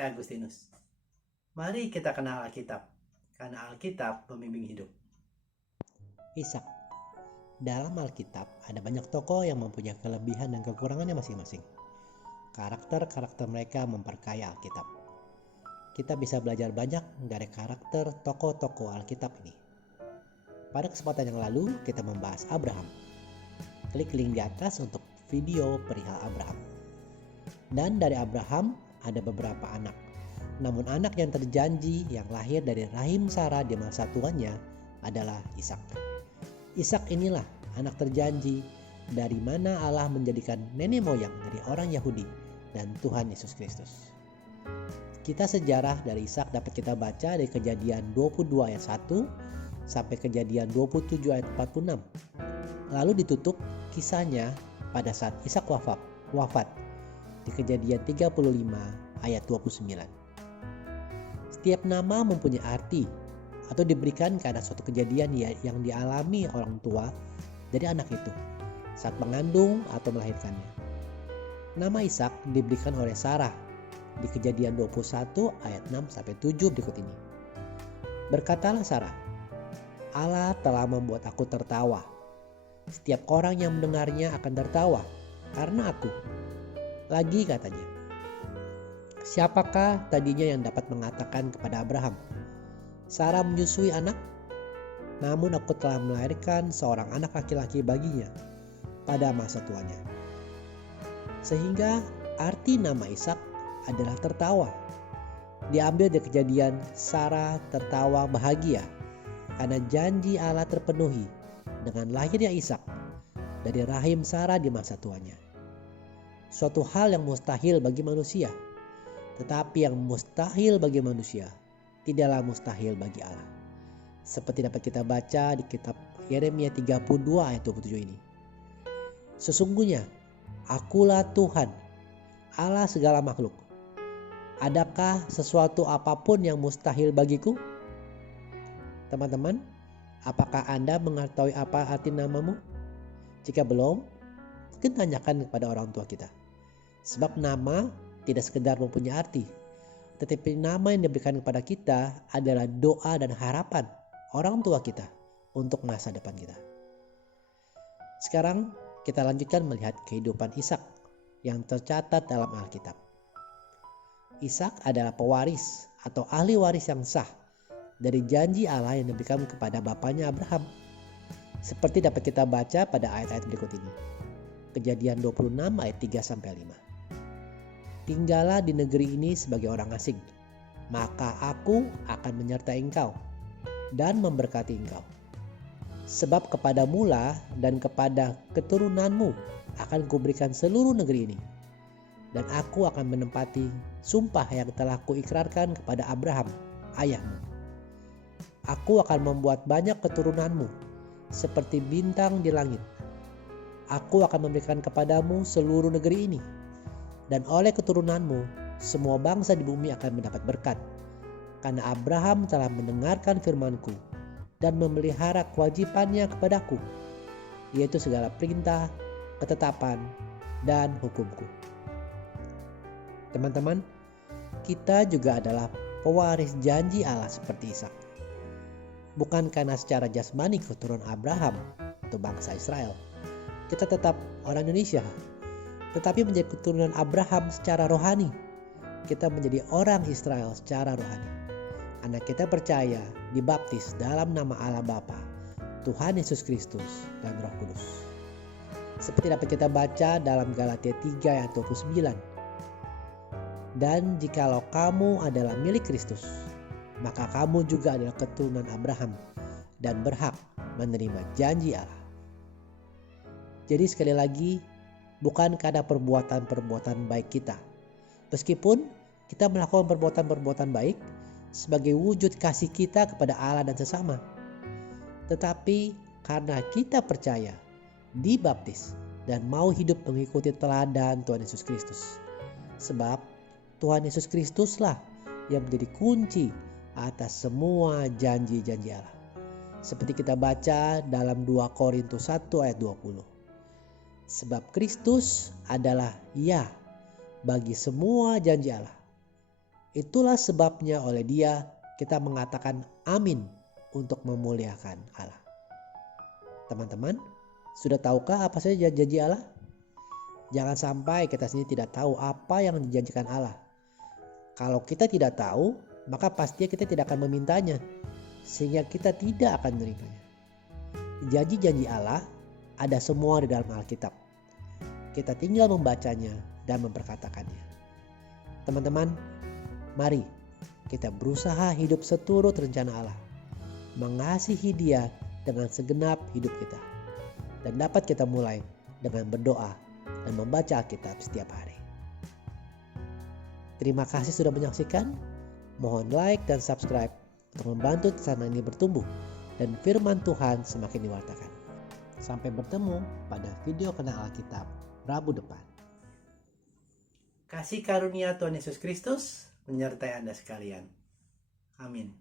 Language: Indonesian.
saya Agustinus. Mari kita kenal Alkitab, karena Alkitab pembimbing hidup. Ishak. Dalam Alkitab ada banyak tokoh yang mempunyai kelebihan dan kekurangannya masing-masing. Karakter-karakter mereka memperkaya Alkitab. Kita bisa belajar banyak dari karakter tokoh-tokoh Alkitab ini. Pada kesempatan yang lalu kita membahas Abraham. Klik link di atas untuk video perihal Abraham. Dan dari Abraham ada beberapa anak. Namun anak yang terjanji yang lahir dari rahim Sarah di masa tuanya adalah Ishak. Ishak inilah anak terjanji dari mana Allah menjadikan nenek moyang dari orang Yahudi dan Tuhan Yesus Kristus. Kita sejarah dari Ishak dapat kita baca dari Kejadian 22 ayat 1 sampai Kejadian 27 ayat 46. Lalu ditutup kisahnya pada saat Ishak wafat di Kejadian 35 ayat 29. Setiap nama mempunyai arti atau diberikan karena suatu kejadian yang dialami orang tua dari anak itu saat mengandung atau melahirkannya. Nama Ishak diberikan oleh Sarah di Kejadian 21 ayat 6 sampai 7 berikut ini. Berkatalah Sarah, Allah telah membuat aku tertawa. Setiap orang yang mendengarnya akan tertawa karena aku. Lagi katanya, siapakah tadinya yang dapat mengatakan kepada Abraham, Sarah menyusui anak? Namun aku telah melahirkan seorang anak laki-laki baginya pada masa tuanya. Sehingga arti nama Ishak adalah tertawa. Diambil dari Kejadian Sarah tertawa bahagia karena janji Allah terpenuhi dengan lahirnya Ishak dari rahim Sarah di masa tuanya. Suatu hal yang mustahil bagi manusia, tetapi yang mustahil bagi manusia tidaklah mustahil bagi Allah. Seperti dapat kita baca di kitab Yeremia 32 ayat 27 ini. Sesungguhnya akulah Tuhan, Allah segala makhluk. Adakah sesuatu apapun yang mustahil bagiku? Teman-teman, apakah Anda mengetahui apa arti namamu? Jika belum, mungkin tanyakan kepada orang tua kita. Sebab nama tidak sekedar mempunyai arti, tetapi nama yang diberikan kepada kita adalah doa dan harapan orang tua kita untuk masa depan kita. Sekarang kita lanjutkan melihat kehidupan Ishak yang tercatat dalam Alkitab. Ishak adalah pewaris atau ahli waris yang sah dari janji Allah yang diberikan kepada bapaknya Abraham. Seperti dapat kita baca pada ayat-ayat berikut ini. Kejadian 26 ayat 3 sampai 5. Tinggallah di negeri ini sebagai orang asing, maka aku akan menyertai engkau dan memberkati engkau. Sebab kepadamulah dan kepada keturunanmu akan kuberikan seluruh negeri ini. Dan aku akan menempati sumpah yang telah kuikrarkan kepada Abraham, ayahmu. Aku akan membuat banyak keturunanmu seperti bintang di langit. Aku akan memberikan kepadamu seluruh negeri ini. Dan oleh keturunanmu, semua bangsa di bumi akan mendapat berkat. Karena Abraham telah mendengarkan firmanku dan memelihara kewajibannya kepadaku, yaitu segala perintah, ketetapan, dan hukumku. Teman-teman, kita juga adalah pewaris janji Allah seperti Ishak. Bukan karena secara jasmani keturunan Abraham atau bangsa Israel, kita tetap orang Indonesia, tetapi menjadi keturunan Abraham secara rohani. Kita menjadi orang Israel secara rohani. Karena kita percaya dibaptis dalam nama Allah Bapa, Tuhan Yesus Kristus, dan Roh Kudus. Seperti dapat kita baca dalam Galatia 3 ayat 29. Dan jikalau kamu adalah milik Kristus, maka kamu juga adalah keturunan Abraham dan berhak menerima janji Allah. Jadi sekali lagi, bukan karena perbuatan-perbuatan baik kita. Meskipun kita melakukan perbuatan-perbuatan baik sebagai wujud kasih kita kepada Allah dan sesama. Tetapi karena kita percaya, dibaptis, dan mau hidup mengikuti teladan Tuhan Yesus Kristus. Sebab Tuhan Yesus Kristuslah yang menjadi kunci atas semua janji-janji Allah. Seperti kita baca dalam 2 Korintus 1 ayat 20. Sebab Kristus adalah ya bagi semua janji Allah. Itulah sebabnya oleh Dia kita mengatakan amin untuk memuliakan Allah. Teman-teman, sudah tahukah apa saja janji Allah? Jangan sampai kita sendiri tidak tahu apa yang dijanjikan Allah. Kalau kita tidak tahu, maka pastinya kita tidak akan memintanya, sehingga kita tidak akan menerimanya. Janji-janji Allah ada semua di dalam Alkitab. Kita tinggal membacanya dan memperkatakannya. Teman-teman, mari kita berusaha hidup seturut rencana Allah, mengasihi Dia dengan segenap hidup kita, dan dapat kita mulai dengan berdoa dan membaca Alkitab setiap hari. Terima kasih sudah menyaksikan. Mohon like dan subscribe untuk membantu channel ini bertumbuh dan firman Tuhan semakin diwartakan. Sampai bertemu pada video Kenal Alkitab Rabu depan. Kasih karunia Tuhan Yesus Kristus menyertai Anda sekalian. Amin.